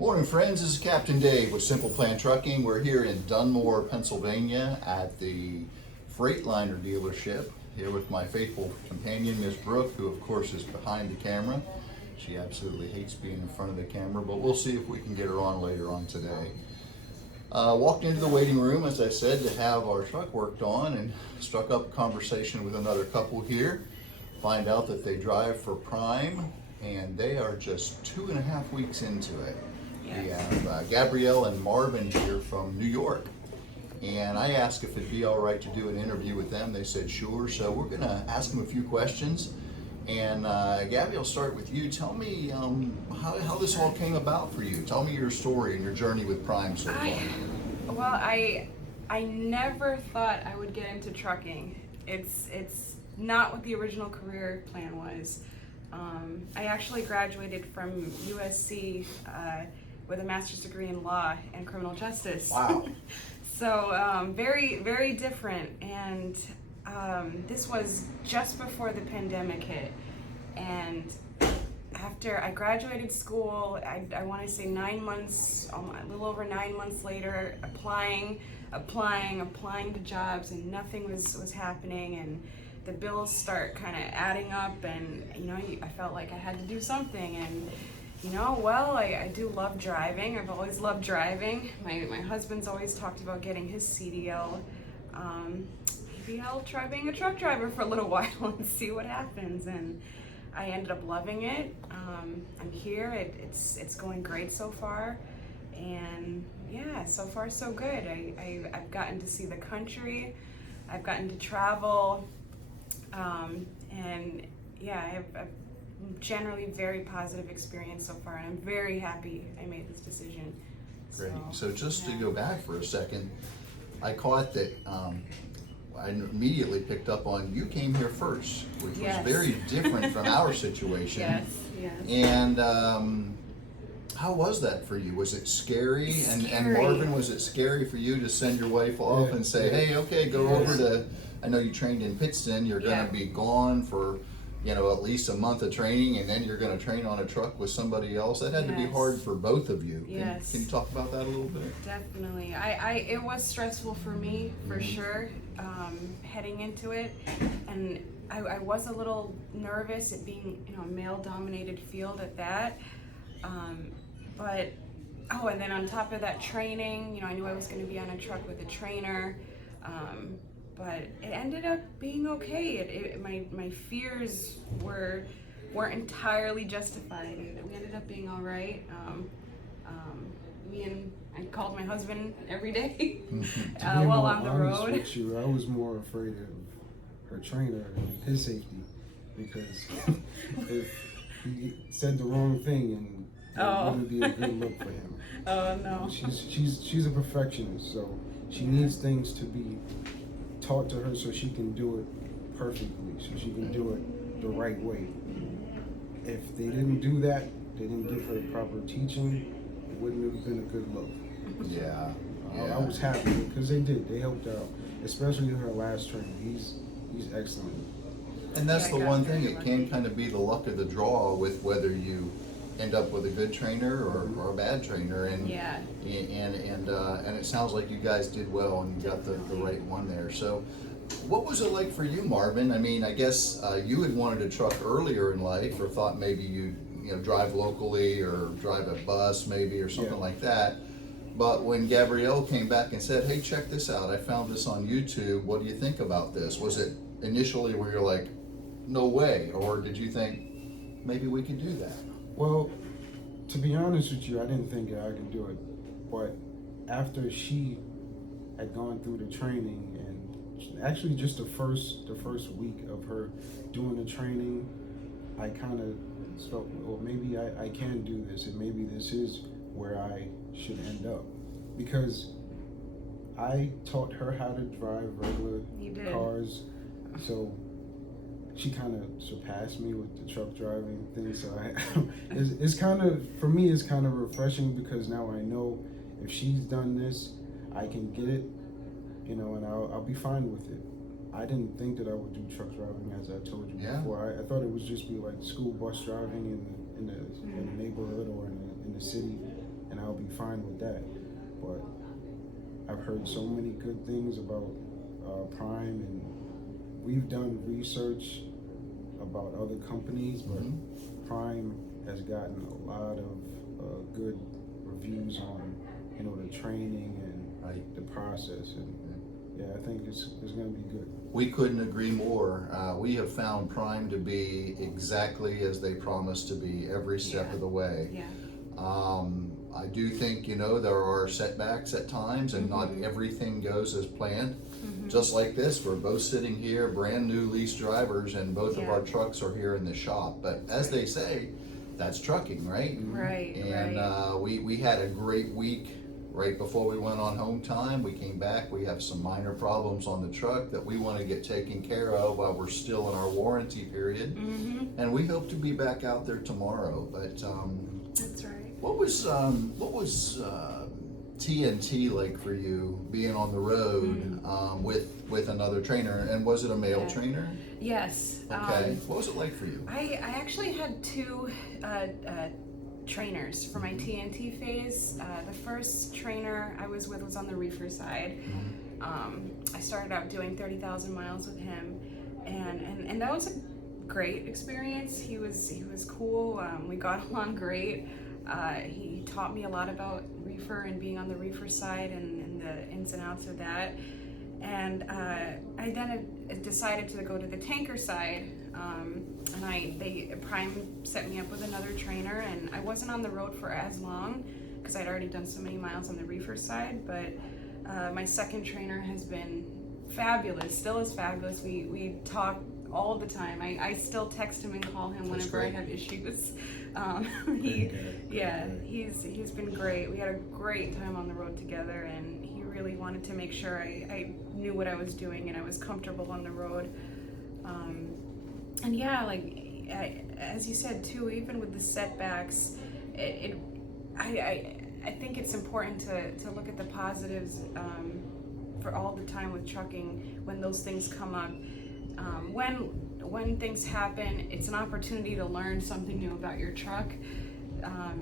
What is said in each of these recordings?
Morning, friends. This is Captain Dave with Simple Plan Trucking. We're here in Dunmore, Pennsylvania at the Freightliner dealership, here with my faithful companion, Miss Brooke, who of course is behind the camera. She absolutely hates being in front of the camera, but we'll see if we can get her on later on today. Walked into the waiting room, as I said, to have our truck worked on, and struck up a conversation with another couple here. Find out that they drive for Prime, and they are just 2.5 weeks into it. We have Gabrielle and Marvin here from New York, and I asked if it'd be all right to do an interview with them. They said sure, so we're gonna ask them a few questions. And Gabby, I'll start with you. Tell me how this all came about for you. Tell me your story and your journey with Prime so far. I never thought I would get into trucking. It's not what the original career plan was. I actually graduated from USC with a master's degree in law and criminal justice. Wow. So very, very different. And this was just before the pandemic hit. And after I graduated school, I want to say 9 months, a little over 9 months later, applying to jobs, and nothing was happening. And the bills start kind of adding up, and I felt like I had to do something. And I do love driving. I've always loved driving. My husband's always talked about getting his CDL. Maybe I'll try being a truck driver for a little while and see what happens. And I ended up loving it. I'm here. It's going great so far. And yeah, so far so good. I've gotten to see the country. I've gotten to travel. And yeah, I've generally very positive experience so far, and I'm very happy I made this decision. Great. So just to go back for a second, I caught that I immediately picked up on you came here first, which was very different from our situation. Yes. And how was that for you? Was it scary? And Marvin, was it scary for you to send your wife off and say, hey, okay, go over to, I know you trained in Pittston, you're going to be gone for at least a month of training, and then you're going to train on a truck with somebody else. That had to be hard for both of you. Yes. Can you talk about that a little bit? Definitely. It was stressful for me, for sure, heading into it. And I was a little nervous, it being a male-dominated field at that. And then on top of that training, I knew I was going to be on a truck with a trainer. But it ended up being okay. My fears weren't entirely justified. We ended up being all right. I called my husband every day while on the road. With you, I was more afraid of her trainer and his safety, because if he said the wrong thing, and it wouldn't be a good look for him. Oh no. She's a perfectionist, so she needs things to be taught to her so she can do it perfectly, so she can do it the right way. If they didn't do that, they didn't give her the proper teaching, it wouldn't have been a good look. Yeah. I was happy because they helped out, especially her last trainer. He's excellent. And that's the one thing, it can kind of be the luck of the draw with whether you end up with a good trainer or a bad trainer, and it sounds like you guys did well and you got the right one there. So what was it like for you, Marvin? I mean, I guess you had wanted a truck earlier in life, or thought maybe you'd drive locally or drive a bus maybe or something like that. But when Gabrielle came back and said, hey, check this out, I found this on YouTube, what do you think about this? Was it initially where you're like, no way, or did you think maybe we could do that? Well, to be honest with you, I didn't think I could do it. But after she had gone through the training, and actually just the first week of her doing the training, I kind of felt, well, maybe I can do this, and maybe this is where I should end up. Because I taught her how to drive regular cars, so she kind of surpassed me with the truck driving thing. So it's kind of, for me, it's kind of refreshing, because now I know if she's done this, I can get it, and I'll be fine with it. I didn't think that I would do truck driving, as I told you before. I thought it would just be like school bus driving in the neighborhood or in the city, I'll be fine with that. But I've heard so many good things about Prime, and we've done research about other companies, but Prime has gotten a lot of good reviews on, you know, the training and the process, and yeah, I think it's going to be good. We couldn't agree more. We have found Prime to be exactly as they promised to be every step of the way. Yeah. I do think, you know, there are setbacks at times, and not everything goes as planned. Just like this, we're both sitting here, brand new lease drivers, and both of our trucks are here in the shop. But as they say, that's trucking, right? Right. And we had a great week right before we went on home time. We came back, we have some minor problems on the truck that we want to get taken care of while we're still in our warranty period. And we hope to be back out there tomorrow. But That's right. what was TNT like for you, being on the road with another trainer? And was it a male trainer? Yes. Okay. What was it like for you? I actually had two trainers for my TNT phase. The first trainer I was with was on the reefer side. I started out doing 30,000 miles with him, and that was a great experience. He was cool. We got along great. He taught me a lot about reefer and being on the reefer side and the ins and outs of that. And I then decided to go to the tanker side, and Prime set me up with another trainer, and I wasn't on the road for as long because I'd already done so many miles on the reefer side. But my second trainer has been fabulous, still is fabulous. We talk all the time. I still text him and call him whenever I have issues. He's been great. We had a great time on the road together, and he really wanted to make sure I knew what I was doing and I was comfortable on the road. And yeah, as you said too, even with the setbacks, I think it's important to look at the positives for all the time with trucking when those things come up. When things happen, it's an opportunity to learn something new about your truck.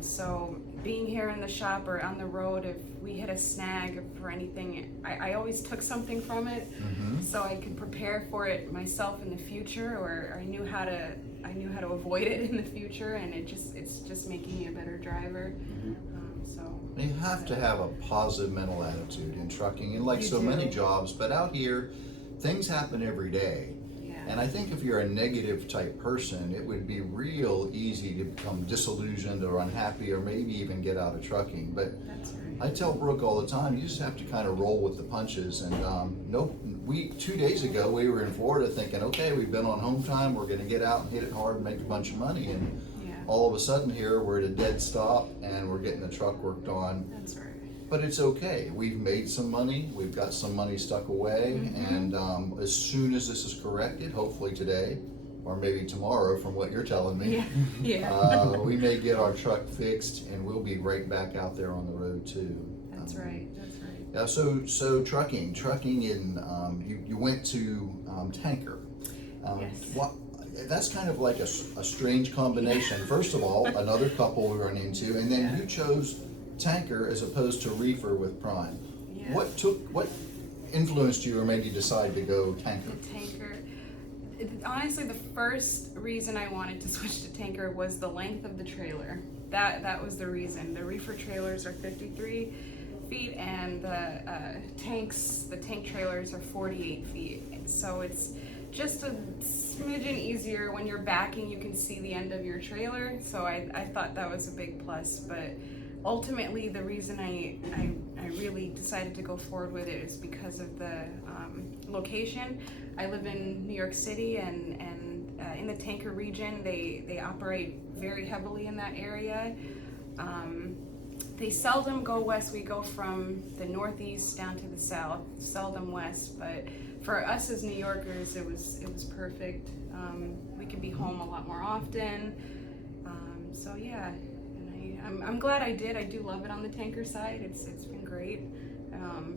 So being here in the shop or on the road, if we hit a snag for anything, I always took something from it, so I could prepare for it myself in the future, or I knew how to avoid it in the future, and it's just making me a better driver. You have to have a positive mental attitude in trucking, and like so many jobs, but out here, things happen every day. And I think if you're a negative type person, it would be real easy to become disillusioned or unhappy, or maybe even get out of trucking. But I tell Brooke all the time, you just have to kind of roll with the punches. And 2 days ago, we were in Florida thinking, okay, we've been on home time, we're going to get out and hit it hard and make a bunch of money. And all of a sudden here, we're at a dead stop and we're getting the truck worked on. That's right. But it's okay. We've made some money. We've got some money stuck away. And as soon as this is corrected, hopefully today, or maybe tomorrow from what you're telling me, we may get our truck fixed and we'll be right back out there on the road too. That's right. That's right. Yeah. So trucking in, you went to tanker. Yes. That's kind of like a strange combination. First of all, another couple we run into, and then you chose tanker as opposed to reefer with Prime. What influenced you or made you decide to go tanker? The tanker. Honestly, the first reason I wanted to switch to tanker was the length of the trailer. That was the reason. The reefer trailers are 53 feet, and the tank trailers are 48 feet. So it's just a smidgen easier. When you're backing, you can see the end of your trailer. So I thought that was a big plus, but ultimately, the reason I really decided to go forward with it is because of the location. I live in New York City, and in the tanker region, they operate very heavily in that area. They seldom go west. We go from the northeast down to the south, seldom west. But for us as New Yorkers, it was perfect. We could be home a lot more often. So yeah. I'm glad I did. I do love it on the tanker side. It's been great.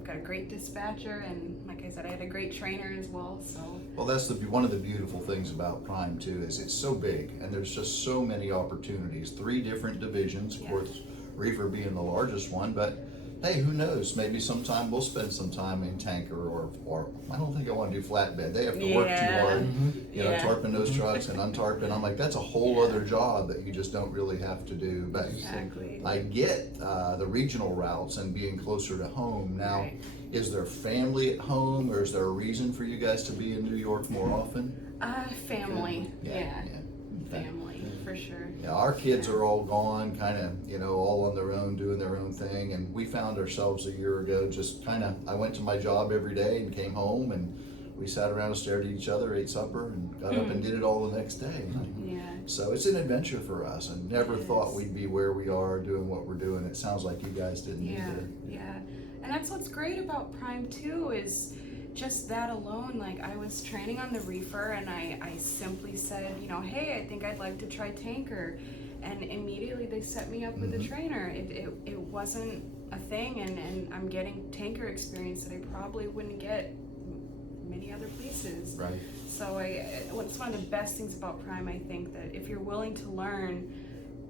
Got a great dispatcher, and like I said, I had a great trainer as well. So. Well, that's one of the beautiful things about Prime too, is it's so big, and there's just so many opportunities. 3 different divisions, of course. reefer being the largest one, but hey, who knows? Maybe sometime we'll spend some time in tanker or I don't think I want to do flatbed. They have to work too Yeah. hard, you know, Yeah. tarping those trucks and untarping. I'm like, that's a whole other job that you just don't really have to do. But Exactly. I get the regional routes and being closer to home. Now, Right. is there family at home, or is there a reason for you guys to be in New York more often? Family. Yeah. Okay. Family, for sure. Yeah, our kids are all gone, kind of, you know, all on their own, doing their own thing, and we found ourselves a year ago just kind of, I went to my job every day and came home, and we sat around and stared at each other, ate supper, and got up and did it all the next day. Yeah. So it's an adventure for us, and never It thought is. we'd be where we are doing what we're doing. It sounds like you guys didn't Yeah. either. Yeah. And that's what's great about Prime too, is just that alone. Like, I was training on the reefer, and I simply said, you know, hey, I think I'd like to try tanker, and immediately they set me up with a trainer. It wasn't a thing, and I'm getting tanker experience that I probably wouldn't get many other places. Right. So it's one of the best things about Prime. I think that if you're willing to learn,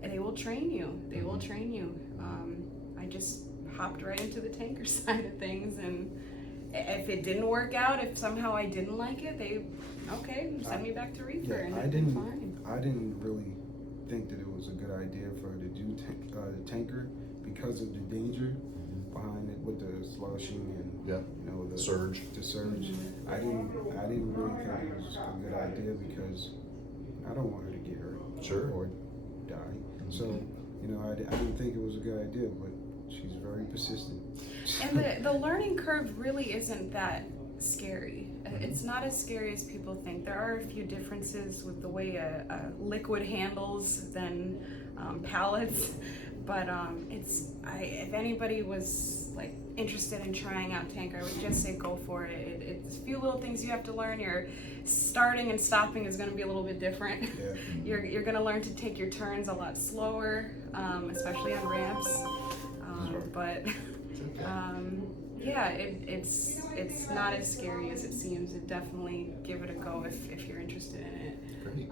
they will train you. They will train you. I just hopped right into the tanker side of things, and if it didn't work out, if somehow I didn't like it, they send me back to reefer, and I it'd be fine. didn't really think that it was a good idea for her to do the tanker because of the danger behind it with the slushing and Yeah. you know the Surge. The surge. I didn't really think it was a good idea because I don't want her to get hurt Sure. or die. So you know I didn't think it was a good idea, but she's very persistent. And the learning curve really isn't that scary. It's not as scary as people think. There are a few differences with the way a liquid handles than pallets, but if anybody was like interested in trying out tanker, I would just say go for it. It's a few little things you have to learn. Your starting and stopping is going to be a little bit different. Yeah. You're going to learn to take your turns a lot slower, especially on ramps. But It's okay. yeah, it's not as scary as it seems. It definitely give it a go if you're interested in it. Great.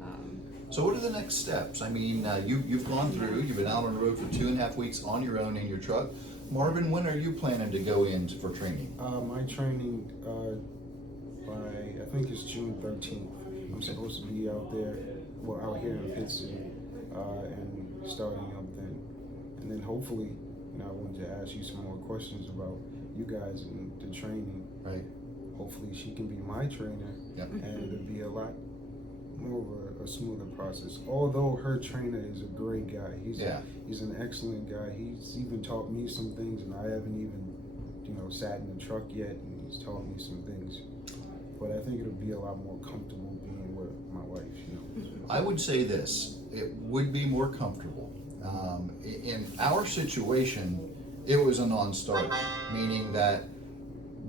So what are the next steps? I mean, you've gone through, you've been out on the road for 2.5 weeks on your own in your truck. Marvin, when are you planning to go in for training? My training by I think it's June 13th. I'm supposed to be out there, well, out here in Pittsburgh, and starting up then, and then hopefully, you know, I wanted to ask you some more questions about you guys and the training. Right. Hopefully, she can be my trainer, Yep. and it'll be a lot more of a smoother process. Although her trainer is a great guy, he's an excellent guy. He's even taught me some things, and I haven't even, you know, sat in the truck yet, and he's taught me some things. But I think it'll be a lot more comfortable being with my wife, you know. I would say this, it would be more comfortable. In our situation, it was a non-starter, meaning that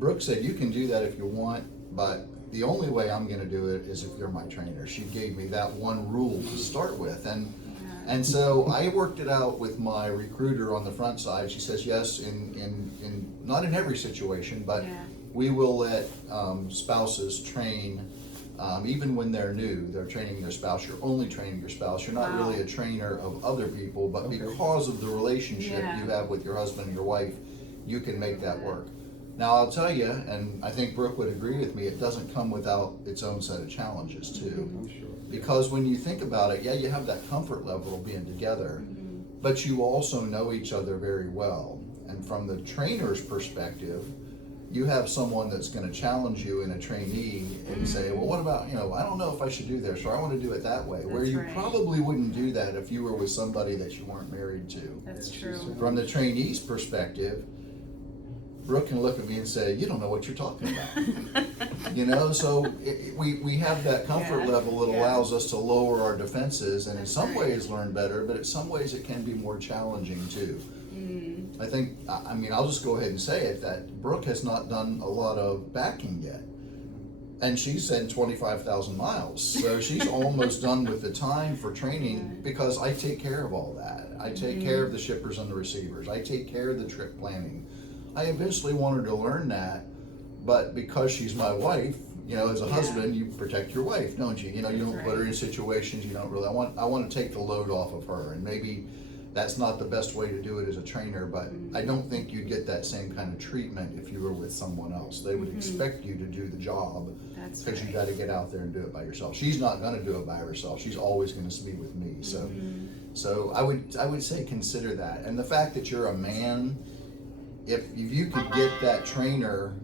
Brooke said, you can do that if you want, but the only way I'm gonna do it is if you're my trainer. She gave me that one rule to start with, and so I worked it out with my recruiter on the front side. She says, yes, in not in every situation, but we will let spouses train, even when they're new, they're training their spouse. You're only training your spouse. You're not really a trainer of other people, but because of the relationship you have with your husband and your wife, you can make that work. Now, I'll tell you, and I think Brooke would agree with me, it doesn't come without its own set of challenges too. I'm sure. Because when you think about it, you have that comfort level of being together, but you also know each other very well. And from the trainer's perspective, you have someone that's going to challenge you in a trainee and say, well, what about, you know, I don't know if I should do this, or I want to do it that way, where you probably wouldn't do that if you were with somebody that you weren't married to. That's true. From the trainee's perspective, Brooke can look at me and say, you don't know what you're talking about. You know, so we have that comfort level that allows us to lower our defenses, and in some ways learn better, but in some ways it can be more challenging too. I think, I mean, I'll just go ahead and say it, that Brooke has not done a lot of backing yet. And she's sent 25,000 miles. So she's almost done with the time for training, because I take care of all that. I take care of the shippers and the receivers. I take care of the trip planning. I eventually want her to learn that, but because she's my wife, you know, as a husband, you protect your wife, don't you? You know, you don't put her in situations you don't really, I want to take the load off of her, and maybe that's not the best way to do it as a trainer, but I don't think you'd get that same kind of treatment if you were with someone else. They would expect you to do the job That's because you right. got to get out there and do it by yourself. She's not going to do it by herself. She's always going to be with me. So, so I would say consider that. And the fact that you're a man, if you could get that trainer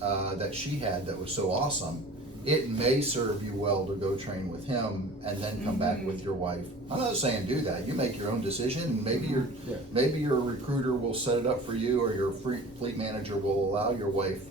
that she had that was so awesome, it may serve you well to go train with him and then come back with your wife. I'm not saying do that. You make your own decision, and maybe your recruiter will set it up for you, or your fleet manager will allow your wife,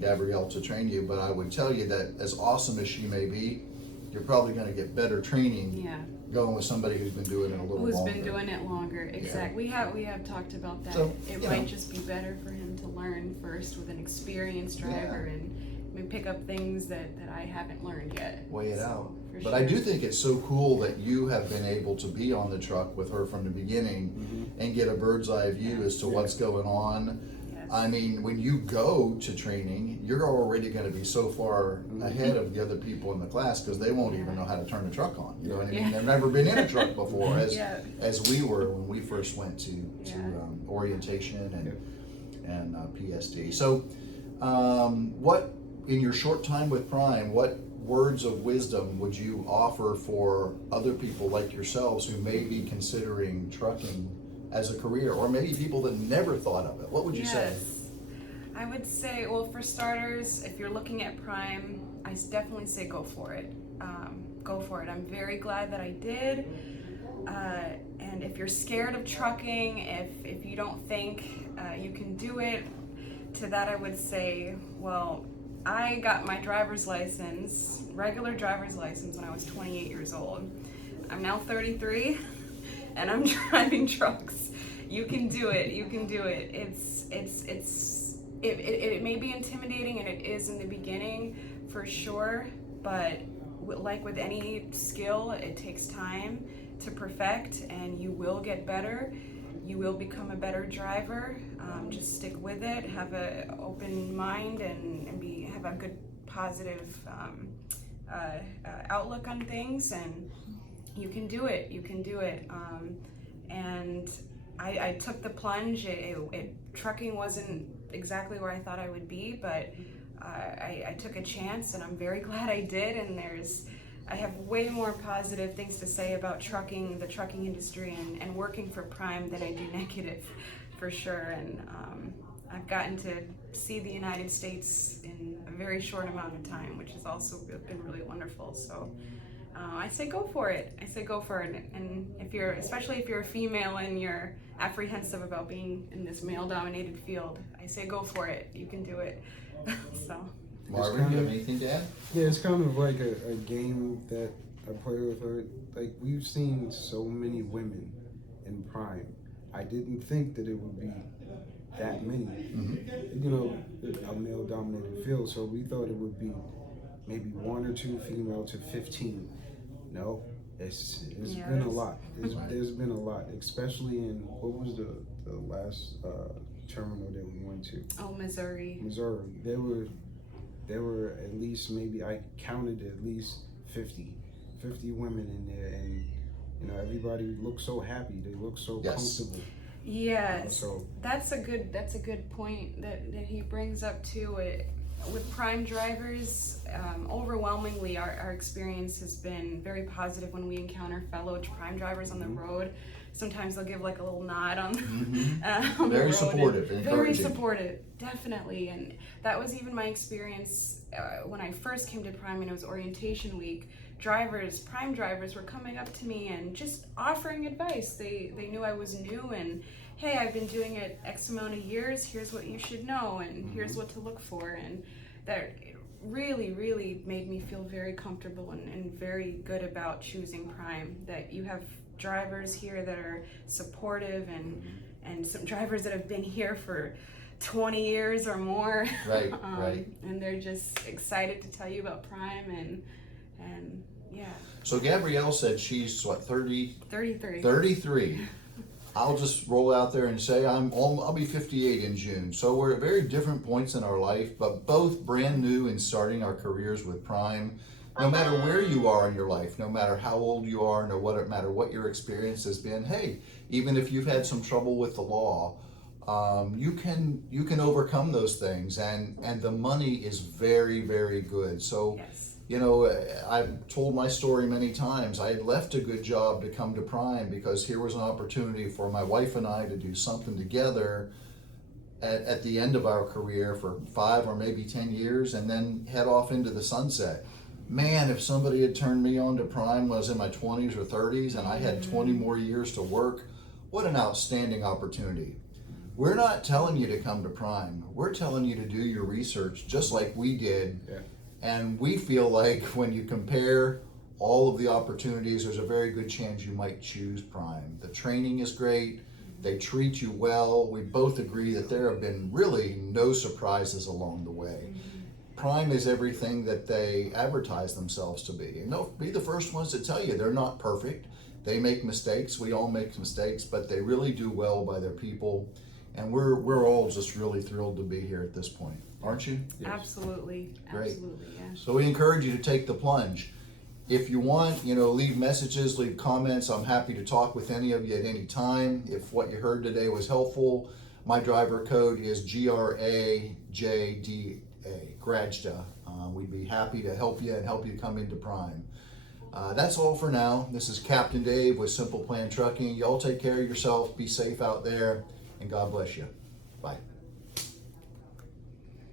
Gabrielle, to train you. But I would tell you that as awesome as she may be, you're probably going to get better training Yeah. going with somebody who's been doing it a little Who's longer. been doing it longer? Exactly. We have talked about that. So, It you might know. just be better for him to learn first with an experienced driver and maybe pick up things that I haven't learned yet. Weigh it So, out. for But sure. I do think it's so cool that you have been able to be on the truck with her from the beginning and get a bird's eye view as to what's going on. Yes. I mean, when you go to training, you're already going to be so far ahead of the other people in the class because they won't even know how to turn a truck on. You know what I mean? Yeah. They've never been in a truck before, Yeah. as we were when we first went to Yeah. orientation and PSD. So, what in your short time with Prime, what words of wisdom would you offer for other people like yourselves who may be considering trucking as a career, or maybe people that never thought of it? What would you say? Yes. I would say, well, for starters, if you're looking at Prime, I definitely say go for it. Go for it. I'm very glad that I did. And if you're scared of trucking, if you don't think you can do it, to that I would say, well, I got my driver's license, regular driver's license, when I was 28 years old. I'm now 33, and I'm driving trucks. You can do it. You can do it. It may be intimidating, and it is in the beginning, for sure. But like with any skill, it takes time to perfect, and you will get better. You will become a better driver. Just stick with it. Have an open mind and have a good positive outlook on things, and you can do it. You can do it. And I took the plunge. Trucking wasn't exactly where I thought I would be, but I took a chance, and I'm very glad I did. And I have way more positive things to say about trucking, the trucking industry, and working for Prime than I do negative, for sure. And I've gotten to see the United States in a very short amount of time, which has also been really wonderful. So I say go for it. I say go for it. And especially if you're a female and you're apprehensive about being in this male-dominated field, I say go for it. You can do it. So. Marvin, do you have anything to add? Yeah, it's kind of like a game that I play with her. Like, we've seen so many women in Prime. I didn't think that it would be that many. You know, a male-dominated field, so we thought it would be maybe 1 or 2 female to 15. No, it's been a lot. There's been a lot, especially in, what was the last terminal that we went to? Oh, Missouri. There were at least, maybe I counted at least 50 women in there, and you know, everybody looked so happy. They looked so comfortable. Yes, So that's a good point that he brings up too. With Prime drivers, overwhelmingly our experience has been very positive when we encounter fellow Prime drivers on the road. Sometimes they'll give like a little nod on, on the Very road. supportive and Very encouraging. supportive, definitely. And that was even my experience when I first came to Prime, and it was orientation week. Prime drivers were coming up to me and just offering advice. They knew I was new, and hey, I've been doing it X amount of years, here's what you should know, and here's what to look for. And that really, really made me feel very comfortable and very good about choosing Prime. That you have drivers here that are supportive, and some drivers that have been here for 20 years or more. Right, right. And they're just excited to tell you about Prime, and yeah. So Gabrielle said she's what, 33. 33. I'll just roll out there and say I'll be 58 in June. So we're at very different points in our life, but both brand new in starting our careers with Prime. no matter where you are in your life, no matter how old you are, no matter what your experience has been, hey, even if you've had some trouble with the law, you can overcome those things, and the money is very, very good. So, Yes. you know, I've told my story many times. I had left a good job to come to Prime because here was an opportunity for my wife and I to do something together at the end of our career for 5 or maybe 10 years, and then head off into the sunset. Man, if somebody had turned me on to Prime when I was in my 20s or 30s and I had 20 more years to work, what an outstanding opportunity. We're not telling you to come to Prime. We're telling you to do your research just like we did. Yeah. And we feel like when you compare all of the opportunities, there's a very good chance you might choose Prime. The training is great. They treat you well. We both agree that there have been really no surprises along the way. Prime is everything that they advertise themselves to be. And they'll be the first ones to tell you they're not perfect. They make mistakes. We all make mistakes, but they really do well by their people. And we're all just really thrilled to be here at this point, aren't you? Yes. Absolutely. Great. Absolutely, yeah. So we encourage you to take the plunge. If you want, leave messages, leave comments. I'm happy to talk with any of you at any time. If what you heard today was helpful, my driver code is GRAJDA, Grajda. We'd be happy to help you and help you come into Prime. That's all for now. This is Captain Dave with Simple Plan Trucking. Y'all take care of yourself. Be safe out there, and God bless you. Bye.